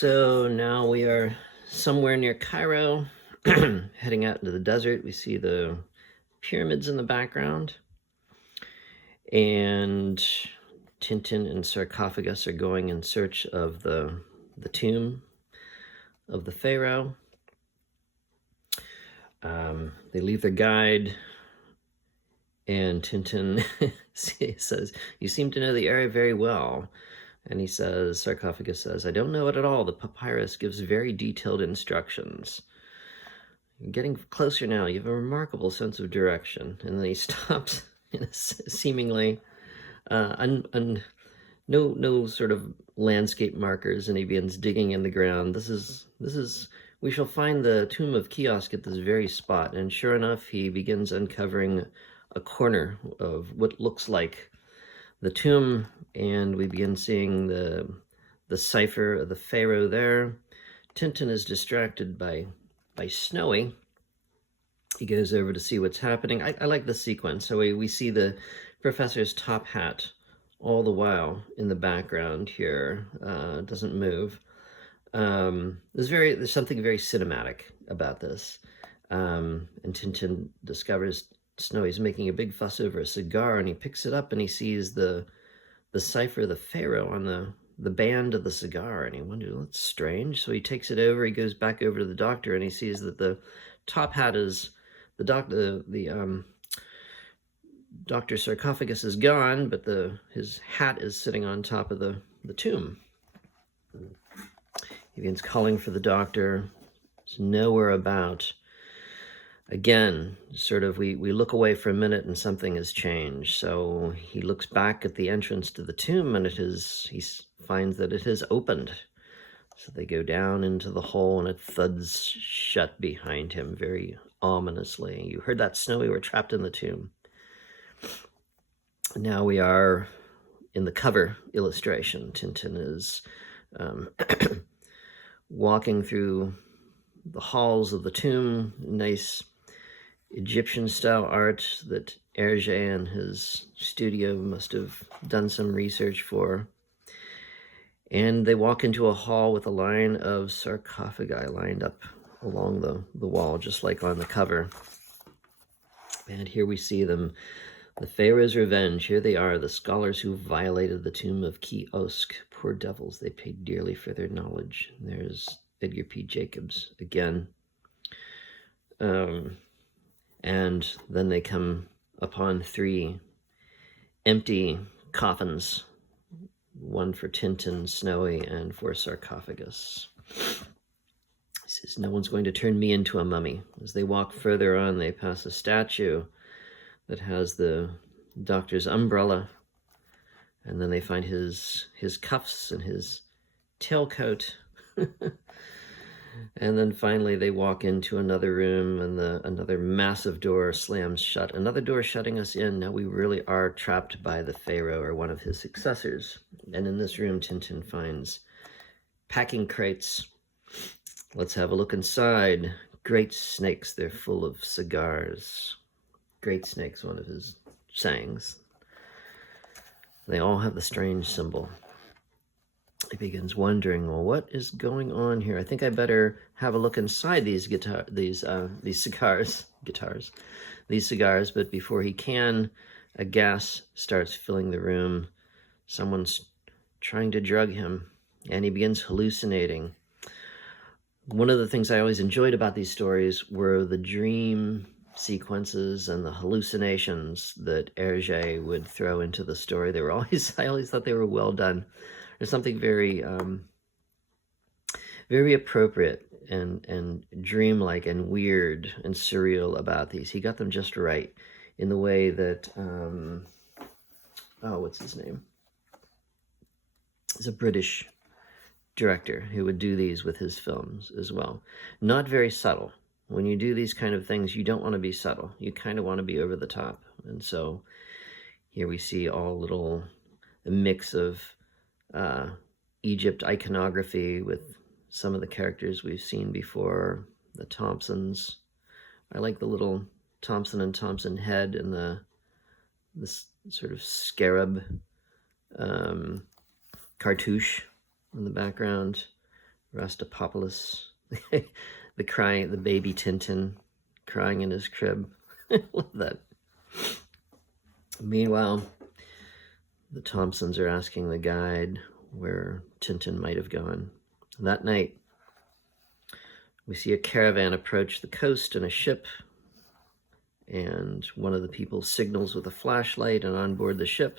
So now we are somewhere near Cairo, heading out into the desert. We see the pyramids in the background, and Tintin and Sarcophagus are going in search of the tomb of the Pharaoh. They leave their guide, and Tintin says, "You seem to know the area very well." And he says, Sarcophagus says, "I don't know it at all. The papyrus gives very detailed instructions. You're getting closer now. You have a remarkable sense of direction." And then he stops in a seemingly no sort of landscape markers, and he begins digging in the ground. This is we shall find the tomb of Kiosk at this very spot. And sure enough, he begins uncovering a corner of what looks like the tomb, and we begin seeing the cipher of the Pharaoh there. Tintin is distracted by Snowy. He goes over to see what's happening. I like the sequence. So we see the professor's top hat all the while in the background here. Doesn't move. There's something very cinematic about this. And Tintin discovers Snowy's making a big fuss over a cigar, and he picks it up and he sees the cipher of the Pharaoh on the band of the cigar, and he wonders, that's strange. So he takes it over. He goes back over to the doctor, and he sees that the top hat is Dr. Sarcophagus is gone, but his hat is sitting on top of the tomb. He begins calling for the doctor. He's nowhere about. Again, sort of, we look away for a minute and something has changed. So he looks back at the entrance to the tomb, and he finds that it has opened. So they go down into the hole, and it thuds shut behind him very ominously. You heard that, Snowy? We're trapped in the tomb. Now we are in the cover illustration. Tintin is walking through the halls of the tomb. Nice Egyptian-style art that Hergé and his studio must have done some research for. And they walk into a hall with a line of sarcophagi lined up along the wall, just like on the cover. And here we see them, the Pharaoh's revenge. Here they are, the scholars who violated the tomb of Kiosk. Poor devils, they paid dearly for their knowledge. And there's Edgar P. Jacobs again. And then they come upon 3 empty coffins, one for Tintin, Snowy, and for Sarcophagus. He says, "No one's going to turn me into a mummy." As they walk further on, they pass a statue that has the doctor's umbrella, and then they find his cuffs and his tailcoat. And then finally they walk into another room, and another massive door slams shut. Another door shutting us in. Now we really are trapped by the Pharaoh or one of his successors. And in this room, Tintin finds packing crates. Let's have a look inside. Great snakes. They're full of cigars. Great snakes, one of his sayings. They all have the strange symbol. He begins wondering, well, what is going on here? I think I better have a look inside these cigars. But before he can, a gas starts filling the room. Someone's trying to drug him, and he begins hallucinating. One of the things I always enjoyed about these stories were the dream sequences and the hallucinations that Hergé would throw into the story. They were always, I always thought they were well done. There's something very, very appropriate and dreamlike and weird and surreal about these. He got them just right in the way that, what's his name? He's a British director who would do these with his films as well. Not very subtle. When you do these kind of things, you don't want to be subtle. You kind of want to be over the top. And so here we see a mix of Egypt iconography with some of the characters we've seen before. The Thompsons. I like the little Thompson and Thompson head and this sort of scarab cartouche in the background. Rastapopoulos, the baby Tintin crying in his crib. I love that. Meanwhile, the Thompsons are asking the guide where Tintin might have gone. That night, we see a caravan approach the coast in a ship, and one of the people signals with a flashlight, and on board the ship,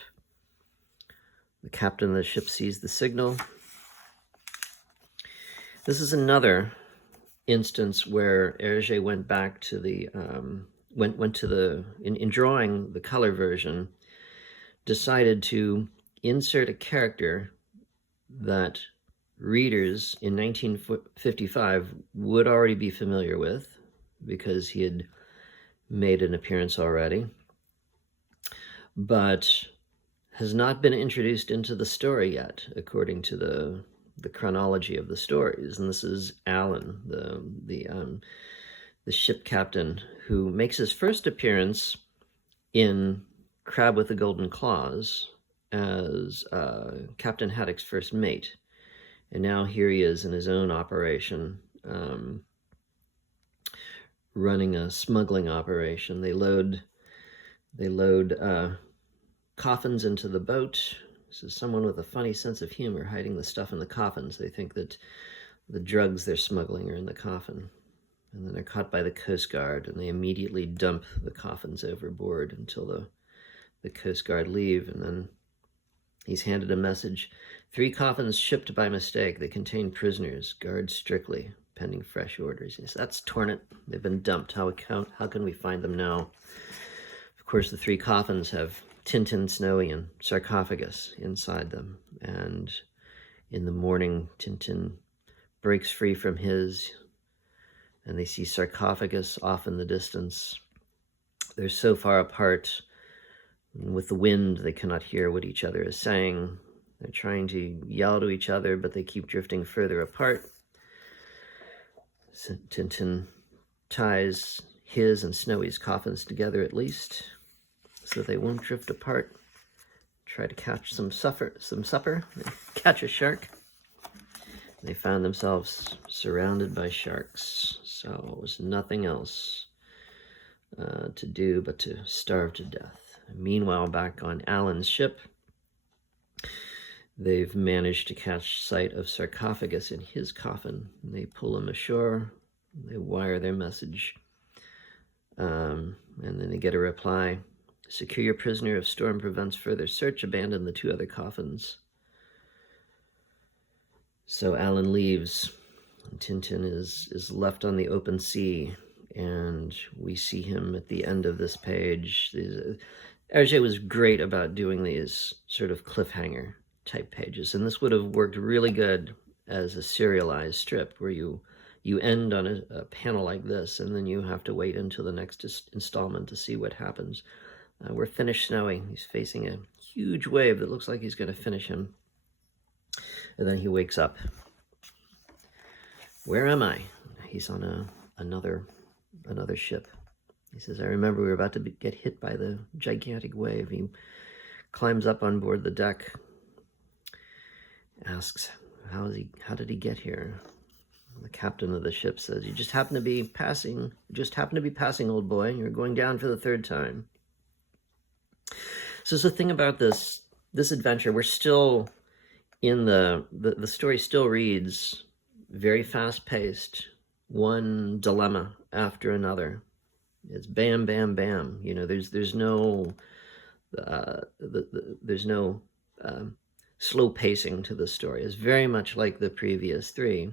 the captain of the ship sees the signal. This is another instance where Hergé went back to the, in drawing the color version, decided to insert a character that readers in 1955 would already be familiar with because he had made an appearance already, but has not been introduced into the story yet, according to the chronology of the stories. And this is Alan, the ship captain, who makes his first appearance in Crab with the Golden Claws as Captain Haddock's first mate. And now here he is in his own operation, running a smuggling operation. They load coffins into the boat. This is someone with a funny sense of humor hiding the stuff in the coffins. They think that the drugs they're smuggling are in the coffin. And then they're caught by the Coast Guard, and they immediately dump the coffins overboard until the Coast Guard leave. And then he's handed a message. 3 coffins shipped by mistake. They contain prisoners. Guard strictly, pending fresh orders. Yes, that's torn it. They've been dumped. How can we find them now? Of course, the 3 coffins have Tintin, Snowy, and Sarcophagus inside them. And in the morning, Tintin breaks free from his, and they see Sarcophagus off in the distance. They're so far apart, and with the wind, they cannot hear what each other is saying. They're trying to yell to each other, but they keep drifting further apart. So Tintin ties his and Snowy's coffins together at least, so they won't drift apart. Try to catch some supper, catch a shark. They found themselves surrounded by sharks, so it was nothing else to do but to starve to death. Meanwhile, back on Alan's ship, they've managed to catch sight of Sarcophagus in his coffin. They pull him ashore, they wire their message, and then they get a reply. Secure your prisoner. If storm prevents further search, abandon the 2 other coffins. So Alan leaves, and Tintin is left on the open sea, and we see him at the end of this page. Hergé was great about doing these sort of cliffhanger type pages, and this would have worked really good as a serialized strip where you end on a panel like this, and then you have to wait until the next installment to see what happens. We're finished Snowy. He's facing a huge wave that looks like he's going to finish him. And then he wakes up. Where am I? He's on another ship. He says, I remember we were about to get hit by the gigantic wave. He climbs up on board the deck, asks, how did he get here? The captain of the ship says, you just happen to be passing, old boy. You're going down for the 3rd time. So it's the thing about this adventure, we're still in the story still reads very fast-paced, one dilemma after another. It's bam, bam, bam. You know, there's no slow pacing to the story. It's very much like the previous 3.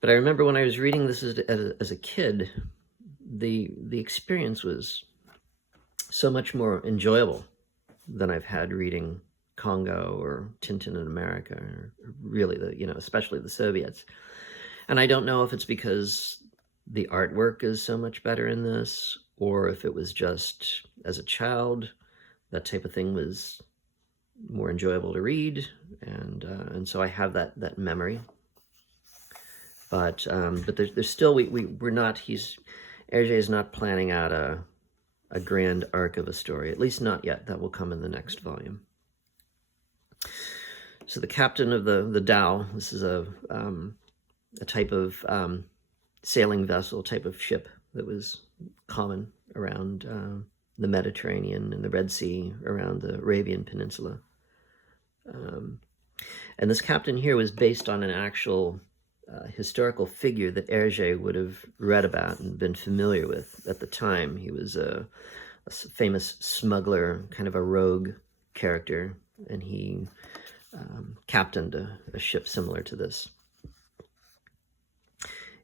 But I remember when I was reading this as a kid, the experience was so much more enjoyable than I've had reading Congo or Tintin in America, or really especially the Soviets. And I don't know if it's because the artwork is so much better in this, or if it was just as a child, that type of thing was more enjoyable to read, and so I have that memory. But there's still we're not. Hergé is not planning out a grand arc of a story, at least not yet. That will come in the next volume. So the captain of the dhow, this is a type of sailing vessel, type of ship that was common around the Mediterranean and the Red Sea, around the Arabian Peninsula. And this captain here was based on an actual historical figure that Hergé would have read about and been familiar with at the time. He was a famous smuggler, kind of a rogue character, and he captained a ship similar to this.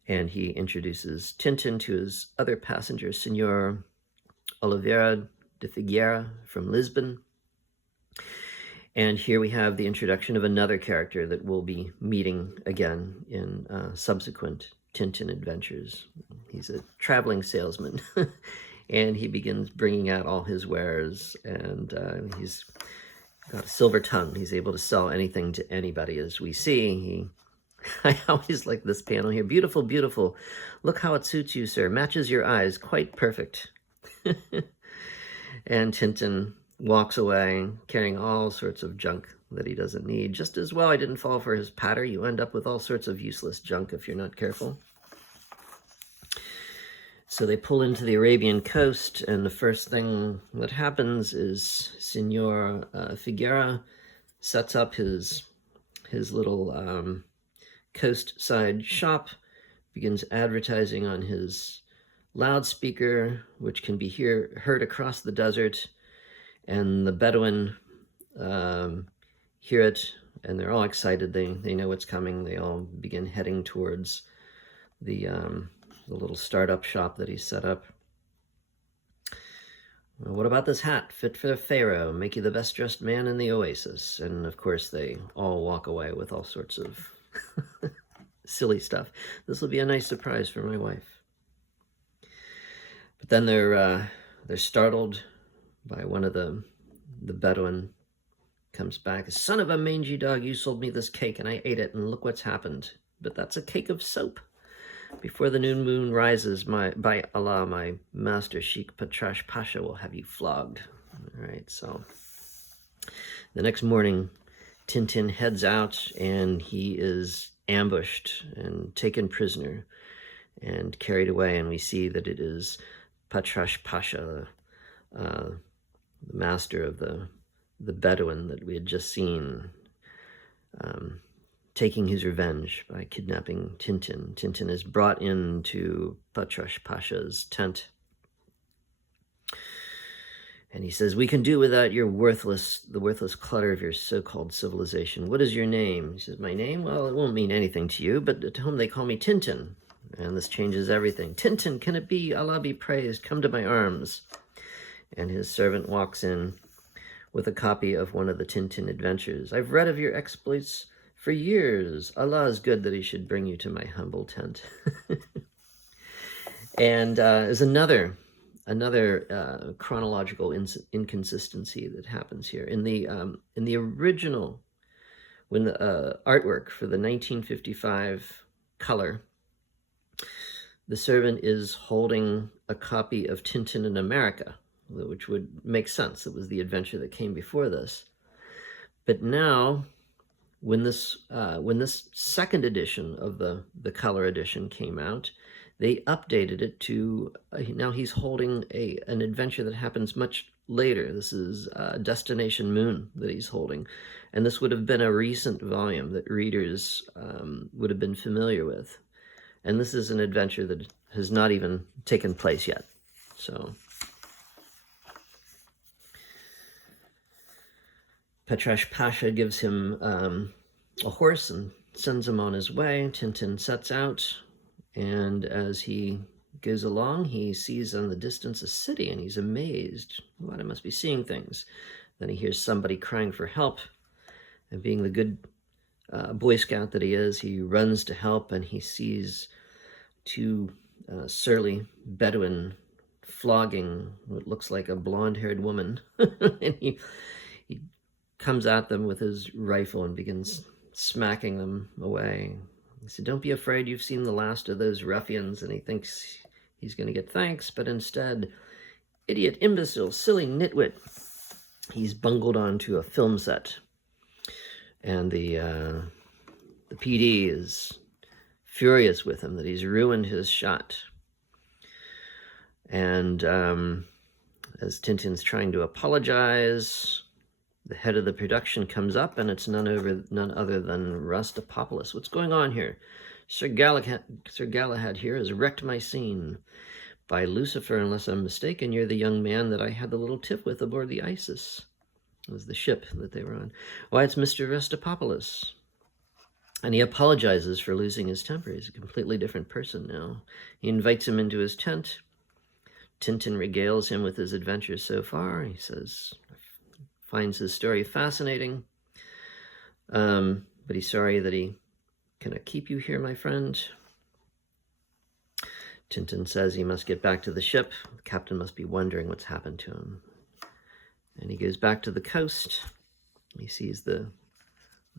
And he introduces Tintin to his other passenger, Senor Oliveira de Figueira from Lisbon. And here we have the introduction of another character that we'll be meeting again in subsequent Tintin adventures. He's a traveling salesman, and he begins bringing out all his wares, and he's got a silver tongue. He's able to sell anything to anybody, as we see. I always like this panel here. Beautiful, beautiful. Look how it suits you, sir. Matches your eyes. Quite perfect. And Tintin walks away carrying all sorts of junk that he doesn't need. Just as well I didn't fall for his patter. You end up with all sorts of useless junk if you're not careful. So they pull into the Arabian coast, and the first thing that happens is Senor Figueira sets up his little coast-side shop, begins advertising on his loudspeaker, which can be heard across the desert, and the Bedouin hear it, and they're all excited. They know what's coming. They all begin heading towards the little startup shop that he set up. Well, what about this hat? Fit for the Pharaoh. Make you the best dressed man in the oasis. And of course, they all walk away with all sorts of silly stuff. This will be a nice surprise for my wife. But then they're startled by one of the Bedouin. Comes back, son of a mangy dog, you sold me this cake and I ate it, and look what's happened. But that's a cake of soap. Before the noon moon rises, by Allah, my master Sheikh Patrash Pasha will have you flogged. All right, so the next morning, Tintin heads out, and he is ambushed and taken prisoner and carried away, and we see that it is Patrash Pasha, the master of the Bedouin that we had just seen, taking his revenge by kidnapping Tintin. Tintin is brought into Patrash Pasha's tent, and he says, we can do without the worthless clutter of your so-called civilization. What is your name? He says, my name? Well, it won't mean anything to you, but at home they call me Tintin, and this changes everything. Tintin, can it be? Allah be praised. Come to my arms. And his servant walks in with a copy of one of the Tintin adventures. I've read of your exploits for years. Allah is good that he should bring you to my humble tent. And there's another chronological inconsistency that happens here. In the original, when the artwork for the 1955 color, the servant is holding a copy of Tintin in America, which would make sense. It was the adventure that came before this. But now, when this second edition of the color edition came out, they updated it to, now he's holding an adventure that happens much later. This is Destination Moon that he's holding. And this would have been a recent volume that readers would have been familiar with. And this is an adventure that has not even taken place yet. So Patrash Pasha gives him a horse and sends him on his way. Tintin sets out, and as he goes along, he sees in the distance a city, and he's amazed. What, I must be seeing things. Then he hears somebody crying for help, and being the good Boy Scout that he is, he runs to help, and he sees two surly Bedouin flogging what looks like a blonde-haired woman, and he comes at them with his rifle and begins smacking them away. He said, don't be afraid, you've seen the last of those ruffians. And he thinks he's going to get thanks, but instead, idiot, imbecile, silly nitwit, he's bungled onto a film set. And the PD is furious with him that he's ruined his shot. And as Tintin's trying to apologize, the head of the production comes up, and it's none other than Rastapopoulos. What's going on here? Sir Galahad here has wrecked my scene. By Lucifer, unless I'm mistaken, you're the young man that I had the little tiff with aboard the Isis. It was the ship that they were on. Why, it's Mr. Rastapopoulos. And he apologizes for losing his temper. He's a completely different person now. He invites him into his tent. Tintin regales him with his adventures so far. He says, finds his story fascinating, but he's sorry that he cannot keep you here, my friend. Tintin says he must get back to the ship. The captain must be wondering what's happened to him. And he goes back to the coast. He sees the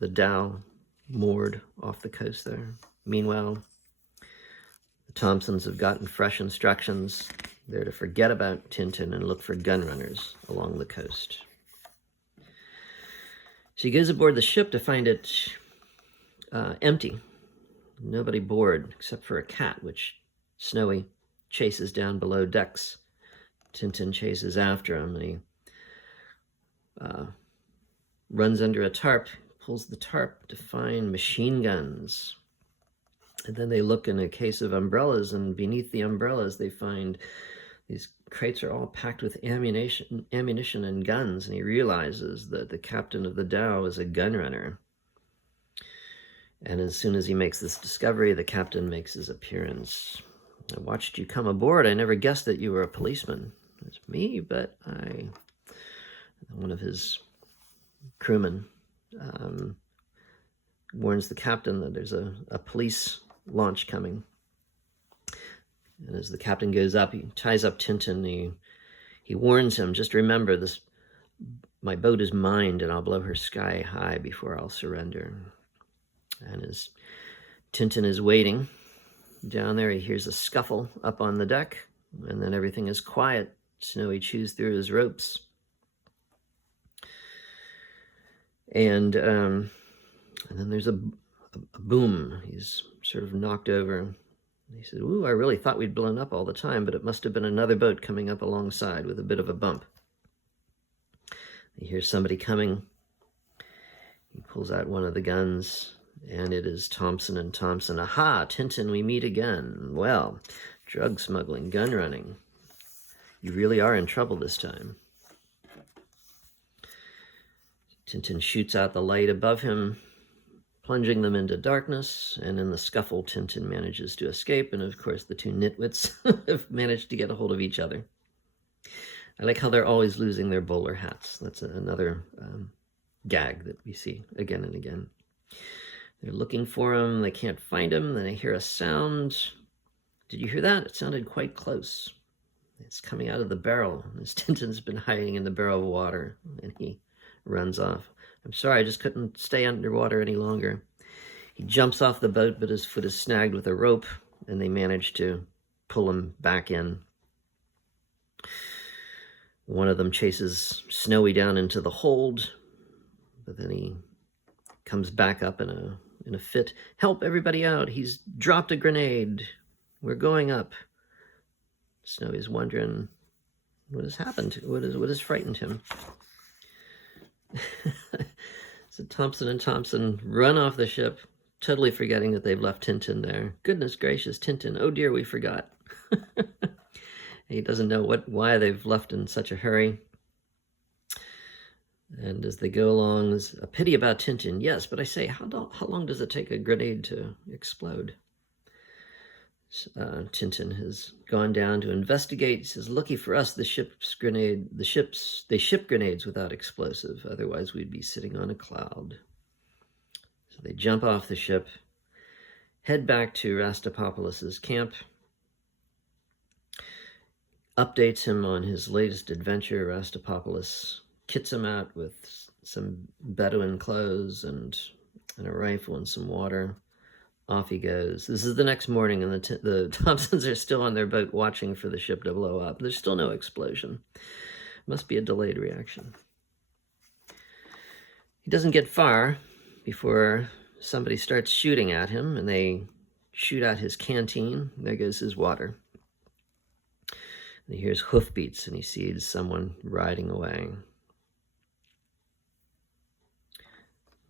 dhow moored off the coast there. Meanwhile, the Thompsons have gotten fresh instructions. They're to forget about Tintin and look for gun runners along the coast. So he goes aboard the ship to find it empty. Nobody aboard except for a cat, which Snowy chases down below decks. Tintin chases after him, and he runs under a tarp, pulls the tarp to find machine guns. And then they look in a case of umbrellas, and beneath the umbrellas they find these crates are all packed with ammunition and guns, and he realizes that the captain of the dhow is a gun runner. And as soon as he makes this discovery, the captain makes his appearance. I watched you come aboard. I never guessed that you were a policeman. It's me, but one of his crewmen warns the captain that there's a police launch coming. And as the captain goes up, he ties up Tintin. He warns him, just remember this, my boat is mined and I'll blow her sky high before I'll surrender. And as Tintin is waiting down there, he hears a scuffle up on the deck, and then everything is quiet. Snowy chews through his ropes. And then there's a boom. He's sort of knocked over. He said, ooh, I really thought we'd blown up all the time, but it must have been another boat coming up alongside with a bit of a bump. He hears somebody coming. He pulls out one of the guns, and it is Thompson and Thompson. Aha, Tintin, we meet again. Well, drug smuggling, gun running. You really are in trouble this time. Tintin shoots out the light above him, plunging them into darkness, and in the scuffle, Tintin manages to escape, and of course the two nitwits have managed to get a hold of each other. I like how they're always losing their bowler hats. That's another gag that we see again and again. They're looking for him, they can't find him, then they hear a sound. Did you hear that? It sounded quite close. It's coming out of the barrel. Tintin's been hiding in the barrel of water, and he runs off. I'm sorry, I just couldn't stay underwater any longer. He jumps off the boat, but his foot is snagged with a rope, and they manage to pull him back in. One of them chases Snowy down into the hold, but then he comes back up in a fit. Help everybody out. He's dropped a grenade. We're going up. Snowy's wondering what has happened. What has frightened him. So Thompson and Thompson run off the ship, totally forgetting that they've left Tintin there. Goodness gracious, Tintin. Oh dear, we forgot. He doesn't know why they've left in such a hurry. And as they go along, there's a pity about Tintin. Yes, but I say, how long does it take a grenade to explode? Tintin has gone down to investigate. He says, lucky for us, they ship grenades without explosive. Otherwise, we'd be sitting on a cloud. So they jump off the ship, head back to Rastapopoulos' camp, updates him on his latest adventure. Rastapopoulos kits him out with some Bedouin clothes and a rifle and some water. Off he goes. This is the next morning, and the Thompsons are still on their boat watching for the ship to blow up. There's still no explosion. Must be a delayed reaction. He doesn't get far before somebody starts shooting at him, and they shoot at his canteen. There goes his water. And he hears hoofbeats, and he sees someone riding away.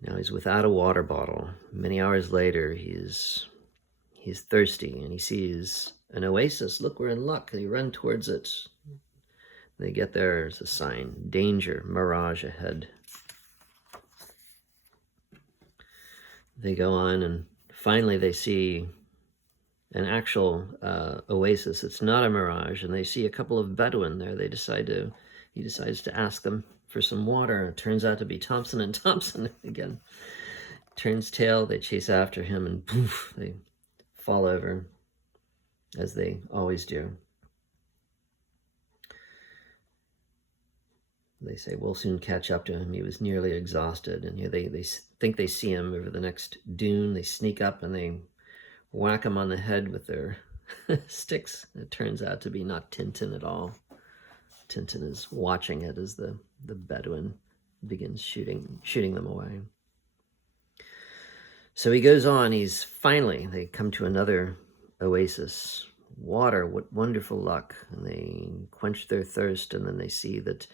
Now he's without a water bottle. Many hours later, he's thirsty, and he sees an oasis. Look, we're in luck. And he runs towards it. They get there, there's a sign, danger, mirage ahead. They go on, and finally they see an actual oasis. It's not a mirage, and they see a couple of Bedouin there. He decides to ask them for some water. It turns out to be Thompson and Thompson again. Turns tail, they chase after him, and poof, they fall over, as they always do. They say, we'll soon catch up to him. He was nearly exhausted. And here they think they see him over the next dune. They sneak up and they whack him on the head with their sticks. It turns out to be not Tintin at all. Tintin is watching it as the Bedouin begins shooting them away. So he goes on. They come to another oasis. Water, what wonderful luck. And they quench their thirst, and then they see that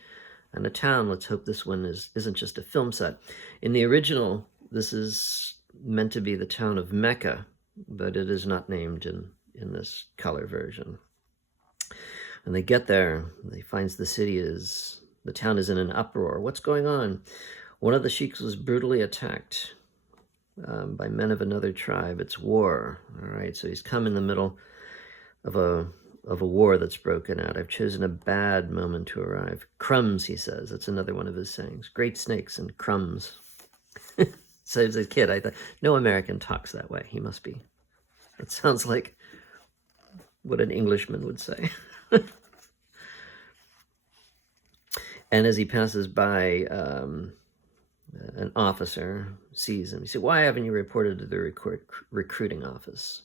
and a town. Let's hope this one isn't just a film set. In the original, this is meant to be the town of Mecca, but it is not named in this color version. When they get there, they find the town is in an uproar. What's going on? One of the sheiks was brutally attacked by men of another tribe. It's war. All right, so he's come in the middle of a war that's broken out. I've chosen a bad moment to arrive. Crumbs, he says. That's another one of his sayings. Great snakes and crumbs. So as a kid, I thought, no American talks that way. He must be. That sounds like what an Englishman would say. And as he passes by, an officer sees him. He said, why haven't you reported to the recruiting office?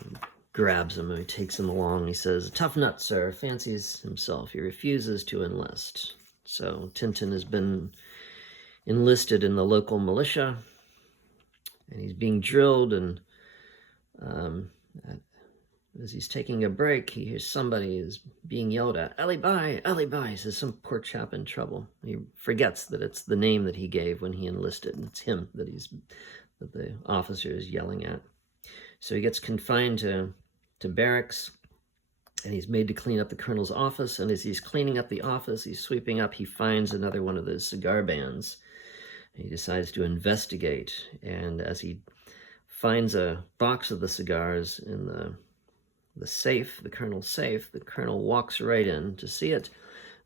He grabs him and he takes him along. He says, tough nut, sir, fancies himself. He refuses to enlist. So Tintin has been enlisted in the local militia, and he's being drilled, and as he's taking a break, he hears somebody is being yelled at. Alibi, Alibi, says some poor chap in trouble. He forgets that it's the name that he gave when he enlisted, and it's him that the officer is yelling at. So he gets confined to barracks, and he's made to clean up the colonel's office, and as he's cleaning up the office, he's sweeping up, he finds another one of those cigar bands. He decides to investigate, and as he finds a box of the cigars in the safe, the colonel's safe, the colonel walks right in to see it.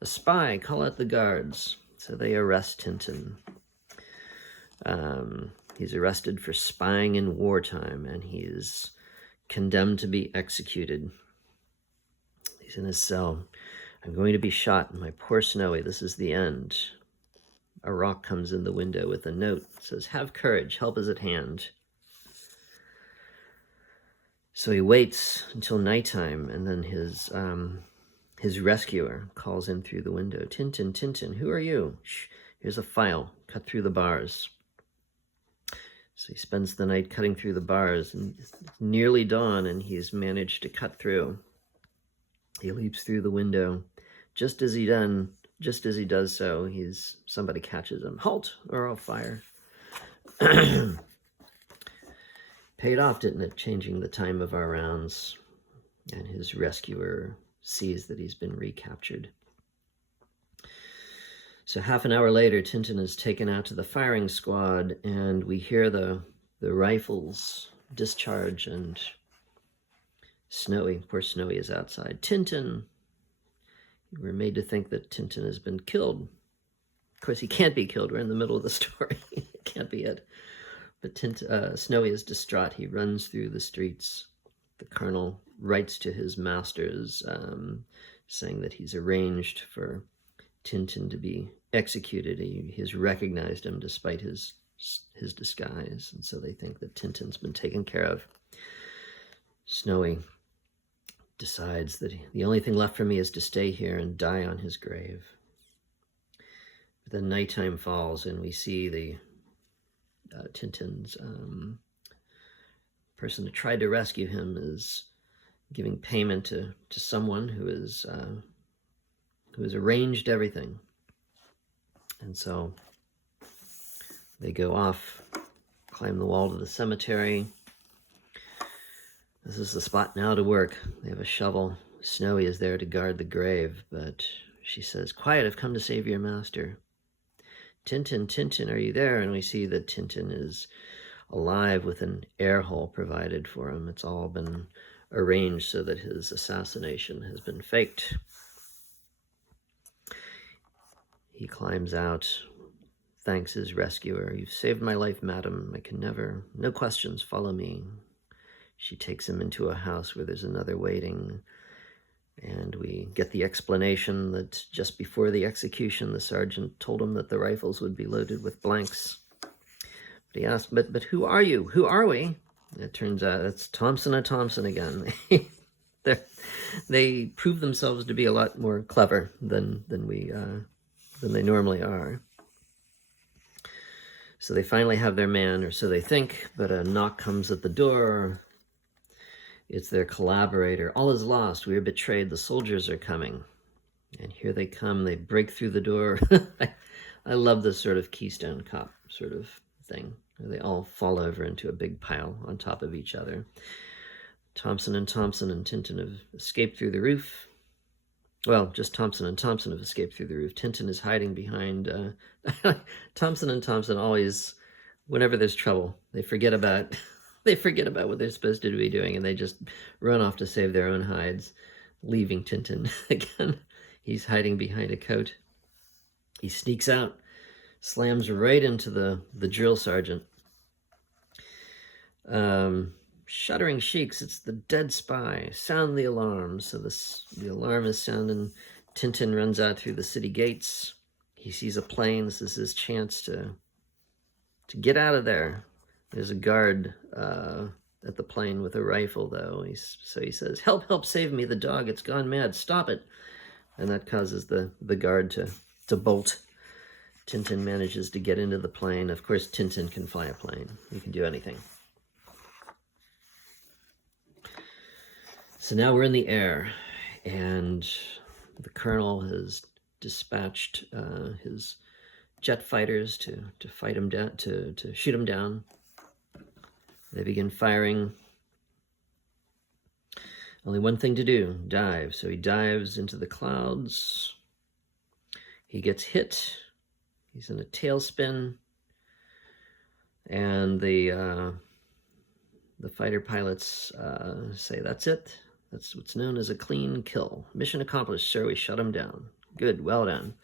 A spy, call out the guards. So they arrest Tintin. He's arrested for spying in wartime, and he is condemned to be executed. He's in his cell. I'm going to be shot, my poor Snowy, this is the end. A rock comes in the window with a note. It says, have courage, help is at hand. So he waits until nighttime, and then his rescuer calls in through the window. Tintin, Tintin, who are you? Shh, here's a file, cut through the bars. So he spends the night cutting through the bars, and it's nearly dawn, and he's managed to cut through. He leaps through the window. Just as he does so, somebody catches him. Halt, or I'll fire. Paid off, didn't it, changing the time of our rounds? And his rescuer sees that he's been recaptured. So half an hour later, Tintin is taken out to the firing squad, and we hear the rifles discharge, and poor Snowy is outside. Tintin! We're made to think that Tintin has been killed. Of course, he can't be killed. We're in the middle of the story. It can't be it. But Snowy is distraught. He runs through the streets. The colonel writes to his masters, saying that he's arranged for Tintin to be executed. He has recognized him despite his disguise, and so they think that Tintin's been taken care of. Snowy decides that the only thing left for me is to stay here and die on his grave. But then nighttime falls, and we see Tintin's person who tried to rescue him is giving payment to someone who has arranged everything. And so they go off, climb the wall to the cemetery. This is the spot now to work. They have a shovel. Snowy is there to guard the grave, but she says, "Quiet, I've come to save your master." "Tintin, Tintin, are you there?" And we see that Tintin is alive with an air hole provided for him. It's all been arranged so that his assassination has been faked. He climbs out, thanks his rescuer. "You've saved my life, madam. I can never... No questions, follow me." She takes him into a house where there's another waiting, and we get the explanation that just before the execution, the sergeant told him that the rifles would be loaded with blanks. But he asked, but who are you? Who are we? And it turns out it's Thompson and Thompson again. They prove themselves to be a lot more clever than they normally are. So they finally have their man, or so they think, but a knock comes at the door. It's their collaborator. "All is lost. We are betrayed. The soldiers are coming." And here they come. They break through the door. I love this sort of Keystone Cop sort of thing, where they all fall over into a big pile on top of each other. Thompson and Tintin have escaped through the roof. Well, just Thompson and Thompson have escaped through the roof. Tintin is hiding behind... Thompson and Thompson always, whenever there's trouble, they forget about what they're supposed to be doing, and they just run off to save their own hides, leaving Tintin again. He's hiding behind a coat. He sneaks out, slams right into the drill sergeant. "Shuddering sheiks, it's the dead spy. Sound the alarm." So the alarm is sounding. Tintin runs out through the city gates. He sees a plane. This is his chance to get out of there. There's a guard at the plane with a rifle, though. So he says, help, save me. The dog, it's gone mad. Stop it." And that causes the guard to bolt. Tintin manages to get into the plane. Of course, Tintin can fly a plane. He can do anything. So now we're in the air, and the colonel has dispatched his jet fighters to fight him down, to shoot him down. They begin firing. Only one thing to do, dive. So he dives into the clouds. He gets hit. He's in a tailspin. And the fighter pilots say, "That's it. That's what's known as a clean kill. Mission accomplished, sir. We shut him down." Good, well done.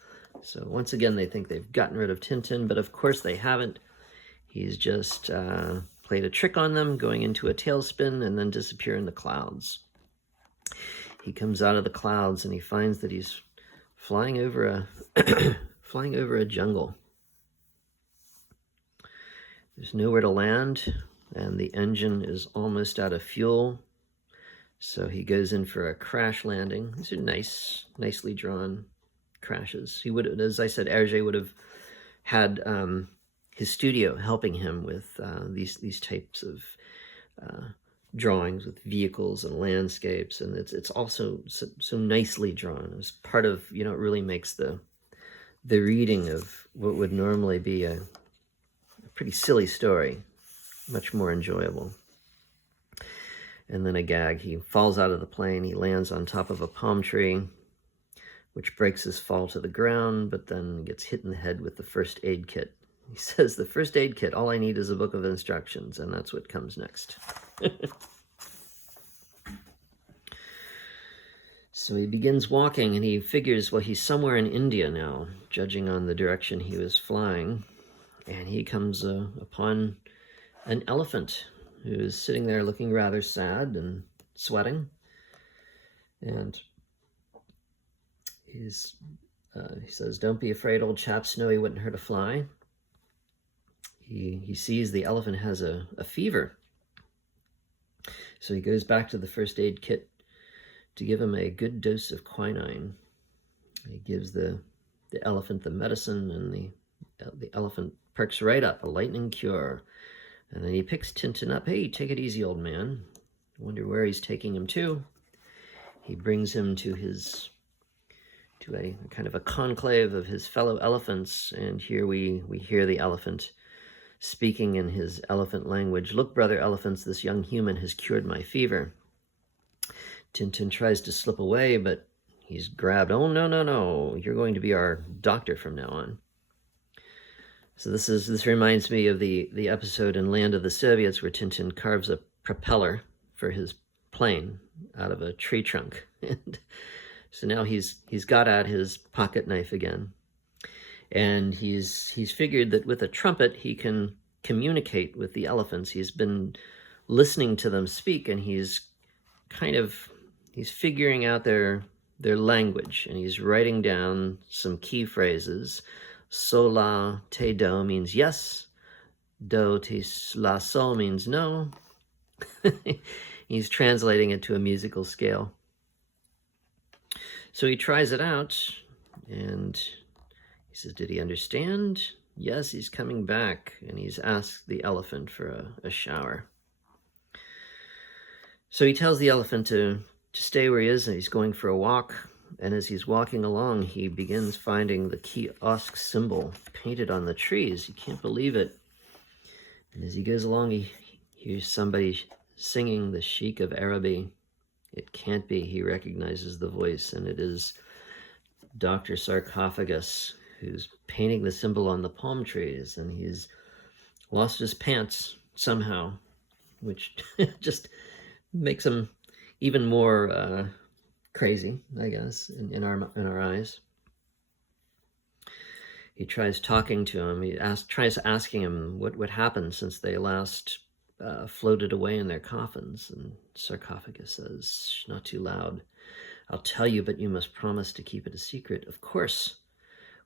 So once again, they think they've gotten rid of Tintin, but of course they haven't. He's just played a trick on them, going into a tailspin and then disappear in the clouds. He comes out of the clouds and he finds that he's flying over a jungle. There's nowhere to land, and the engine is almost out of fuel. So he goes in for a crash landing. These are nicely drawn crashes. He would, as I said, Hergé would have had his studio helping him with these types of drawings with vehicles and landscapes, and it's also so nicely drawn. It's part of, it really makes the reading of what would normally be a pretty silly story much more enjoyable. And then a gag. He falls out of the plane. He lands on top of a palm tree, which breaks his fall to the ground, but then gets hit in the head with the first aid kit. He says, "The first aid kit, all I need is a book of instructions," and that's what comes next. So he begins walking, and he figures, well, he's somewhere in India now, judging on the direction he was flying. And he comes upon an elephant who is sitting there looking rather sad and sweating. And he says, "Don't be afraid, old chap. Snowy wouldn't hurt a fly." He sees the elephant has a fever. So he goes back to the first aid kit to give him a good dose of quinine. He gives the elephant the medicine, and the elephant perks right up, a lightning cure. And then he picks Tintin up. Hey, take it easy, old man. I wonder where he's taking him to. He brings him to a kind of a conclave of his fellow elephants, and here we hear the elephant speaking in his elephant language. Look, brother elephants, this young human has cured my fever. Tintin tries to slip away, but he's grabbed. Oh, no, no, no. You're going to be our doctor from now on. So this reminds me of the episode in Land of the Soviets where Tintin carves a propeller for his plane out of a tree trunk. And so now he's got out his pocket knife again. And he's figured that with a trumpet he can communicate with the elephants. He's been listening to them speak, and he's figuring out their language, and he's writing down some key phrases. So la te do means yes. Do te la sol means no. He's translating it to a musical scale. So he tries it out, and he says, did he understand? Yes, he's coming back, and he's asked the elephant for a shower. So he tells the elephant to stay where he is, and he's going for a walk. And as he's walking along, he begins finding the kiosk symbol painted on the trees. He can't believe it. And as he goes along, he hears somebody singing the Sheik of Araby. It can't be. He recognizes the voice, and it is Dr. Sarcophagus, who's painting the symbol on the palm trees, and he's lost his pants somehow, which just makes him even more crazy, I guess, in our eyes. He tries talking to him. He tries asking him what happened since they last floated away in their coffins. And Sarcophagus says, shh, not too loud. I'll tell you, but you must promise to keep it a secret. Of course.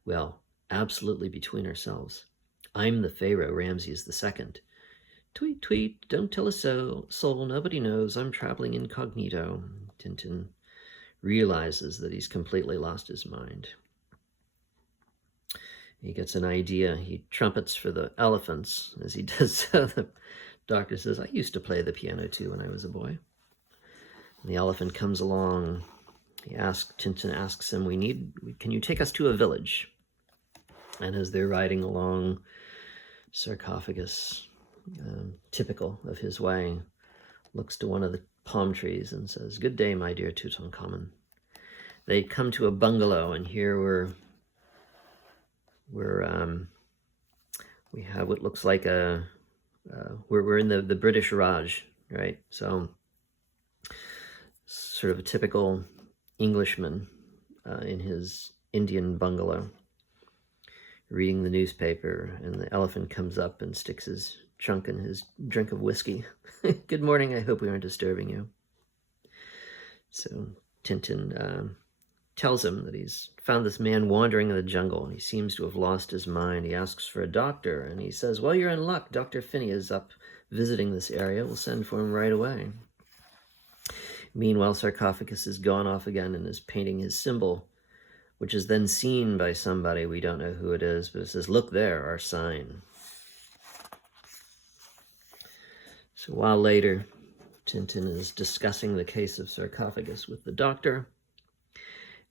Well, absolutely between ourselves. I'm the Pharaoh, Ramses II. Tweet, tweet, don't tell a soul, nobody knows. I'm traveling incognito. Tintin realizes that he's completely lost his mind. He gets an idea. He trumpets for the elephants. As he does so, the doctor says, I used to play the piano too when I was a boy. And the elephant comes along. Tintin asks him, can you take us to a village? And as they're riding along, Sarcophagus, typical of his way, looks to one of the palm trees and says, good day, my dear Tutankhamun. They come to a bungalow, and here we have what looks like we're in the British Raj, right? So sort of a typical Englishman in his Indian bungalow, reading the newspaper, and the elephant comes up and sticks his trunk in his drink of whiskey. Good morning, I hope we aren't disturbing you. So Tintin tells him that he's found this man wandering in the jungle, and he seems to have lost his mind. He asks for a doctor, and he says, well, you're in luck. Dr. Finney is up visiting this area. We'll send for him right away. Meanwhile, Sarcophagus has gone off again and is painting his symbol, which is then seen by somebody. We don't know who it is, but it says, look there, our sign. So a while later, Tintin is discussing the case of Sarcophagus with the doctor,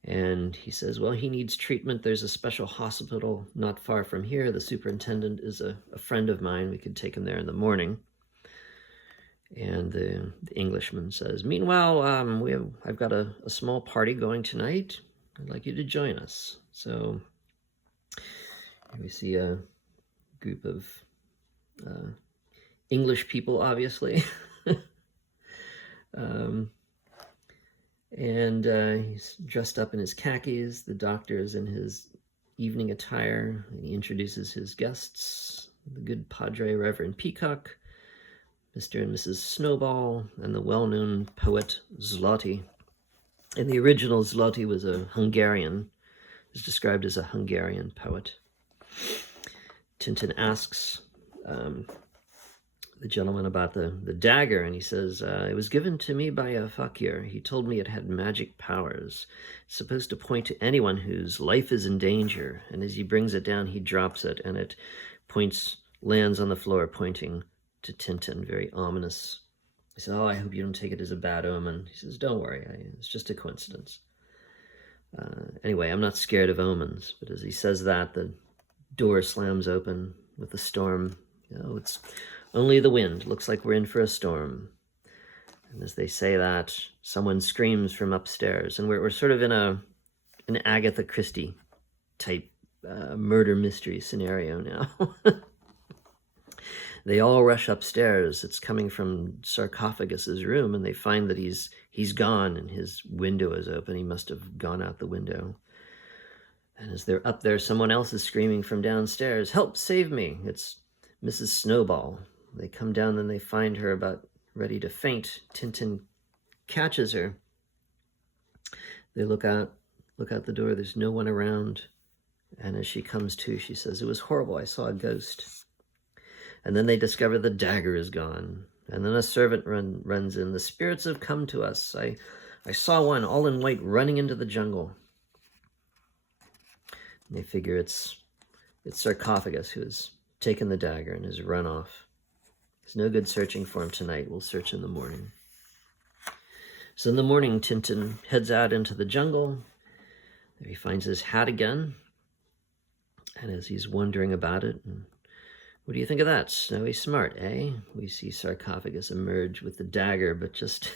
and he says, well, he needs treatment. There's a special hospital not far from here. The superintendent is a friend of mine. We could take him there in the morning. And the Englishman says, meanwhile, I've got a small party going tonight. I'd like you to join us. So here we see a group of English people, obviously. And he's dressed up in his khakis. The doctor is in his evening attire. And he introduces his guests, the good Padre Reverend Peacock, Mr. and Mrs. Snowball, and the well-known poet Zloty. And the original Zloty was was described as a Hungarian poet. Tintin asks the gentleman about the dagger, and he says, it was given to me by a fakir. He told me it had magic powers. It's supposed to point to anyone whose life is in danger. And as he brings it down, he drops it, and it lands on the floor, pointing to Tintin, very ominous. He says, "Oh, I hope you don't take it as a bad omen." He says, "Don't worry, it's just a coincidence." Anyway, I'm not scared of omens, but as he says that, the door slams open with a storm. It's only the wind. Looks like we're in for a storm. And as they say that, someone screams from upstairs, and we're sort of in an Agatha Christie type murder mystery scenario now. They all rush upstairs. It's coming from Sarcophagus's room, and they find that he's gone, and his window is open. He must have gone out the window. And as they're up there, someone else is screaming from downstairs, "Help, save me!" It's Mrs. Snowball. They come down, and they find her about ready to faint. Tintin catches her. They look out the door. There's no one around. And as she comes to, she says, "It was horrible. I saw a ghost." And then they discover the dagger is gone. And then a servant runs in. "The spirits have come to us. I saw one all in white running into the jungle." And they figure it's Sarcophagus who has taken the dagger and has run off. It's no good searching for him tonight. We'll search in the morning. So in the morning, Tintin heads out into the jungle. There he finds his hat again. And as he's wondering about it, "What do you think of that? Snowy smart, eh?" We see Sarcophagus emerge with the dagger, but just